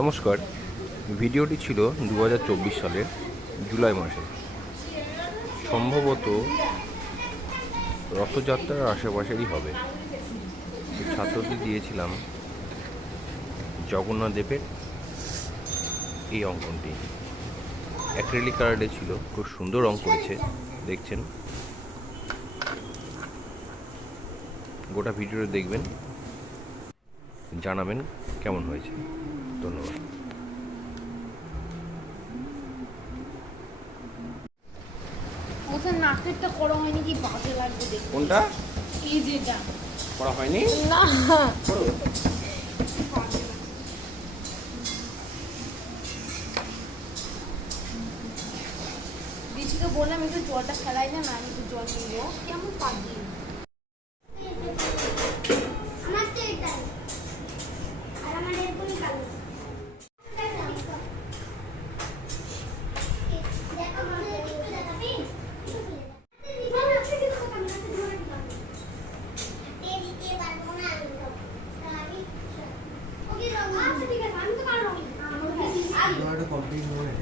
নমস্কার, ভিডিওটি ছিল 2024 সালের জুলাই মাসে। সম্ভবত রথযাত্রার আশেপাশেরই হবে। ছাত্রদের দিয়েছিলাম জগন্নাথ দেবের এই অঙ্কনটি। অ্যাক্রিলিক কালারে ছিল, খুব সুন্দর রং করেছে, দেখছেন। গোটা ভিডিওটা দেখবেন, জানাবেন কেমন হয়েছে। ধন্যবাদ। ওখানে নাকেরটা করা হয়নি, কি বাজে লাগবে দেখতে। কোনটা এই যেটা করা হয়নি? না, দিদিকে বললাম একটু জলটা ফেলাই না, আমি একটু জল নিবো। কেমন পাবি কমপ্লিট হয়ে